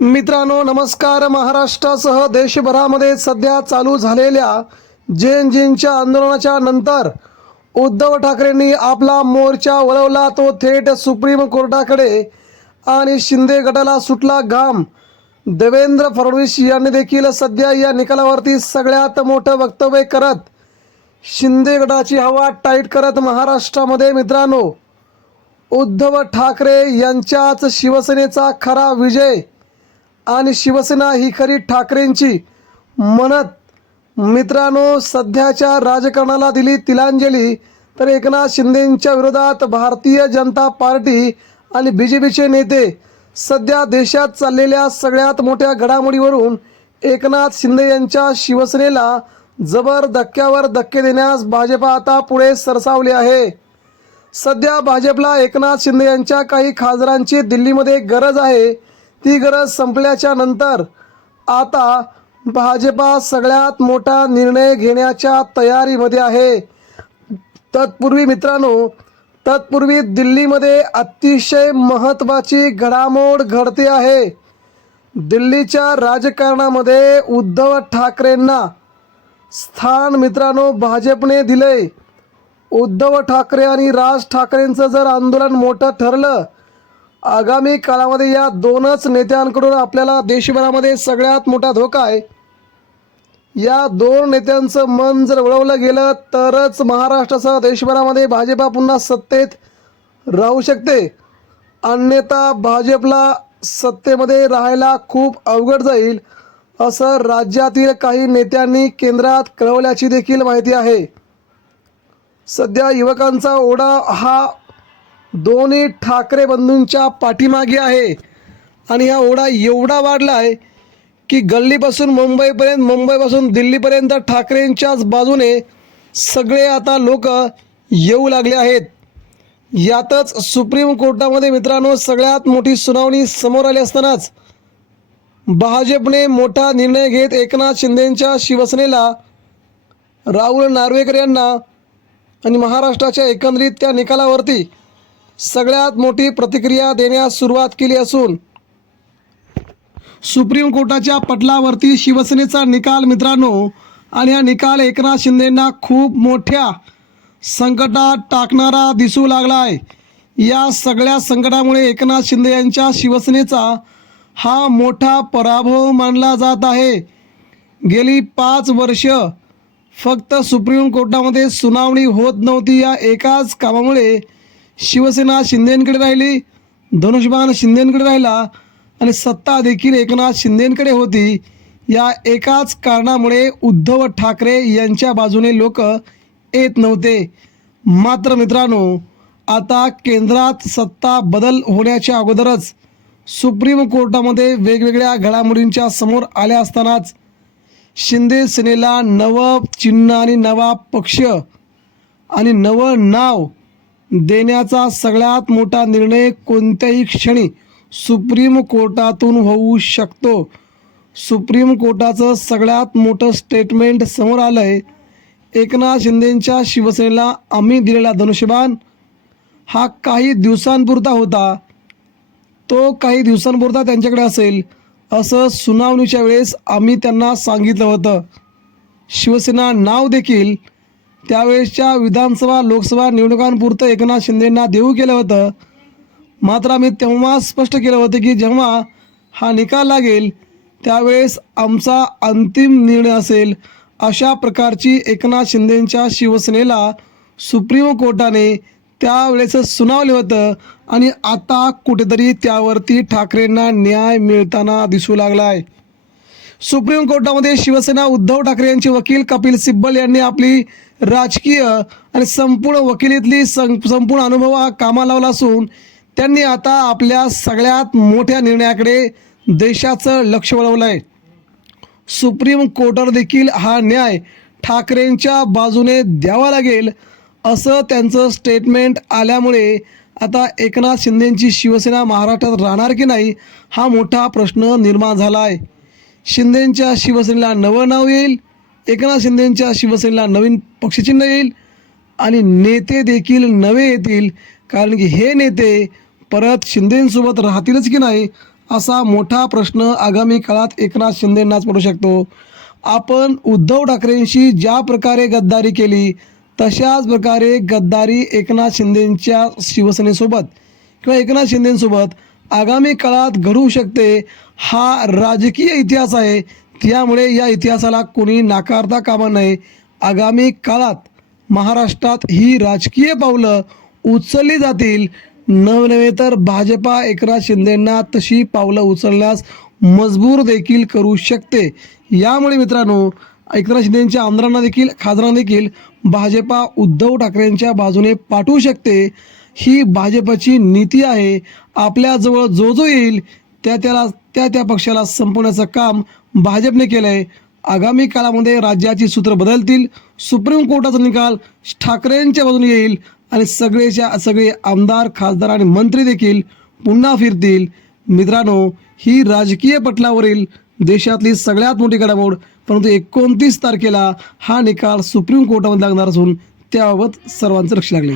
मित्रांनो नमस्कार. महाराष्ट्रासह देशभरामध्ये सध्या चालू झालेल्या जेएनजींच्या आंदोलनाच्या नंतर उद्धव ठाकरेंनी आपला मोर्चा वळवला तो थेट सुप्रीम कोर्टाकडे आणि शिंदे गटाला सुटला घाम. देवेंद्र फडणवीस यांनी देखील सध्या या निकालावरती सगळ्यात मोठं वक्तव्य करत शिंदे गटाची हवा टाईट करत महाराष्ट्रामध्ये मित्रांनो उद्धव ठाकरे यांच्याच शिवसेनेचा खरा विजय आणि शिवसेना ही खरी ठाकरेंची म्हणत मित्रांनो सध्याच्या राजकारणाला दिली तिलांजली. तर एकनाथ शिंदेंच्या विरोधात भारतीय जनता पार्टी आणि BJPचे नेते सध्या देशात चाललेल्या सगळ्यात मोठ्या घडामोडीवरून एकनाथ शिंदे यांच्या शिवसेनेला जबर धक्क्यावर धक्के देण्यास भाजप आता पुढे सरसावले आहे. सध्या भाजपला एकनाथ शिंदे यांच्या काही खासदारांची दिल्लीमध्ये गरज आहे. ती गरज संपल्याच्या नंतर आता भाजपा सगळ्यात मोठा निर्णय घेण्याच्या तयारीमध्ये आहे. तत्पूर्वी दिल्लीमध्ये अतिशय महत्त्वाची घडामोड घडते आहे. दिल्लीच्या राजकारणामध्ये उद्धव ठाकरेंना स्थान मित्रांनो भाजपने दिले. उद्धव ठाकरे आणि राज ठाकरेंचं जर आंदोलन मोठं ठरलं आगामी काळामध्ये या दोनच नेत्यांकडून आपल्याला देशभरामध्ये सगळ्यात मोठा धोका आहे. या दोन नेत्यांचं मन जर वळवलं गेलं तरच महाराष्ट्रासह देशभरामध्ये भाजपा पुन्हा सत्तेत राहू शकते. अन्यथा भाजपला सत्तेमध्ये राहायला खूप अवघड जाईल असं राज्यातील काही नेत्यांनी केंद्रात कळवल्याची देखील माहिती आहे. सध्या युवकांचा ओढा हा दोन्ही ठाकरे बंधूंच्या पाठीमागे आहे आणि हा ओढा एवढा वाढला आहे की गल्लीपासून मुंबईपर्यंत, मुंबईपासून दिल्लीपर्यंत ठाकरेंच्याच बाजूने सगळे आता लोक येऊ लागले आहेत. यातच सुप्रीम कोर्टामध्ये मित्रांनो सगळ्यात मोठी सुनावणी समोर आली असतानाच भाजपने मोठा निर्णय घेत एकनाथ शिंदेंच्या शिवसेनेला, राहुल नार्वेकर यांना आणि महाराष्ट्राच्या एकंदरीत त्या निकालावरती सगळ्यात मोठी प्रतिक्रिया देण्यास सुरुवात केली असून सुप्रीम कोर्टाच्या पटलावरती शिवसेनेचा निकाल मित्रांनो आणि हा निकाल एकनाथ शिंदेंना खूप मोठ्या संकटात टाकणारा दिसू लागला आहे. या सगळ्या संकटामुळे एकनाथ शिंदे यांच्या शिवसेनेचा हा मोठा पराभव मानला जात आहे. गेली 5 वर्ष फक्त सुप्रीम कोर्टामध्ये सुनावणी होत नव्हती. या एकाच कामामुळे शिवसेना शिंदेंकडे राहिली, धनुष्यबाण शिंदेंकडे राहिला आणि सत्ता देखील एकनाथ शिंदेंकडे होती. या एकाच कारणामुळे उद्धव ठाकरे यांच्या बाजूने लोक येत नव्हते. मात्र मित्रांनो आता केंद्रात सत्ता बदल होण्याच्या अगोदरच सुप्रीम कोर्टामध्ये वेगवेगळ्या घडामोडींच्या समोर आल्या असतानाच शिंदे सेनेला नवं चिन्ह आणि नवा पक्ष आणि नवं नाव देण्याचा सगळ्यात मोठा निर्णय कोणत्याही क्षणी सुप्रीम कोर्टातून होऊ शकतो. सुप्रीम कोर्टाचं सगळ्यात मोठं स्टेटमेंट समोर आलं आहे. एकनाथ शिंदेंच्या शिवसेनेला आम्ही दिलेला धनुष्यबाण हा काही दिवसांपुरता होता, तो काही दिवसांपुरता त्यांच्याकडे असेल असं सुनावणीच्या वेळेस आम्ही त्यांना सांगितलं होतं. शिवसेना नाव देखील त्यावेळेसच्या विधानसभा लोकसभा निवडणुकांपुरतं एकनाथ शिंदेंना देऊ केलं होतं. मात्र आम्ही तेव्हा स्पष्ट केलं होतं की जेव्हा हा निकाल लागेल त्यावेळेस आमचा अंतिम निर्णय असेल. अशा प्रकारची एकनाथ शिंदेंच्या शिवसेनेला सुप्रीम कोर्टाने त्यावेळेस सुनावले होतं आणि आता कुठेतरी त्यावरती ठाकरेंना न्याय मिळताना दिसू लागला आहे. सुप्रीम कोर्टामध्ये शिवसेना उद्धव ठाकरे यांचे वकील कपिल सिब्बल यांनी आपली राजकीय आणि संपूर्ण वकिलीतली संपूर्ण अनुभव हा कामाला लावला असून त्यांनी आता आपल्या सगळ्यात मोठ्या निर्णयाकडे देशाचं लक्ष वळवलं आहे. सुप्रीम कोर्टावर देखील हा न्याय ठाकरेंच्या बाजूने द्यावा लागेल असं त्यांचं स्टेटमेंट आल्यामुळे आता एकनाथ शिंदेंची शिवसेना महाराष्ट्रात राहणार की नाही हा मोठा प्रश्न निर्माण झाला आहे. शिंदेंच्या शिवसेनेला नवं नाव येईल, एकनाथ शिंदेंच्या शिवसेनेला नवीन पक्षचिन्ह येईल आणि नेते देखील नवे येतील. कारण की हे नेते परत शिंदेंसोबत राहतीलच की नाही असा मोठा प्रश्न आगामी काळात एकनाथ शिंदेंनाच पडू शकतो. आपण उद्धव ठाकरेंशी ज्या प्रकारे गद्दारी केली तशाच प्रकारे गद्दारी एकनाथ शिंदेंच्या शिवसेनेसोबत किंवा एकनाथ शिंदेंसोबत आगामी काळात घडू शकते. हा राजकीय इतिहास आहे, त्यामुळे या इतिहासाला कोणी नाकारता कामा नये. आगामी काळात महाराष्ट्रात ही राजकीय पावलं उचलली जातील. नवे तर भाजपा एकनाथ शिंदेंना तशी पावलं उचलण्यास मजबूर देखील करू शकते. यामुळे मित्रांनो, एकनाथ शिंदेंच्या आमदारांना देखील खासदारांना देखील भाजपा उद्धव ठाकरेंच्या बाजूने पाठवू शकते. ही भाजपची नीती आहे. आपल्याजवळ जो जो येईल त्या पक्षाला संपवण्याचं काम भाजपने केलं आहे. आगामी काळामध्ये राज्याची सूत्र बदलतील. सुप्रीम कोर्टाचा निकाल ठाकरेंच्या बाजूने येईल आणि सगळे आमदार खासदार आणि मंत्री देखील पुन्हा फिरतील. मित्रांनो, ही राजकीय पटलावरील देशातली सगळ्यात मोठी घडामोड. परंतु 29 तारखेला हा निकाल सुप्रीम कोर्टामध्ये लागणार असून त्याबाबत सर्वांचं लक्ष लागले.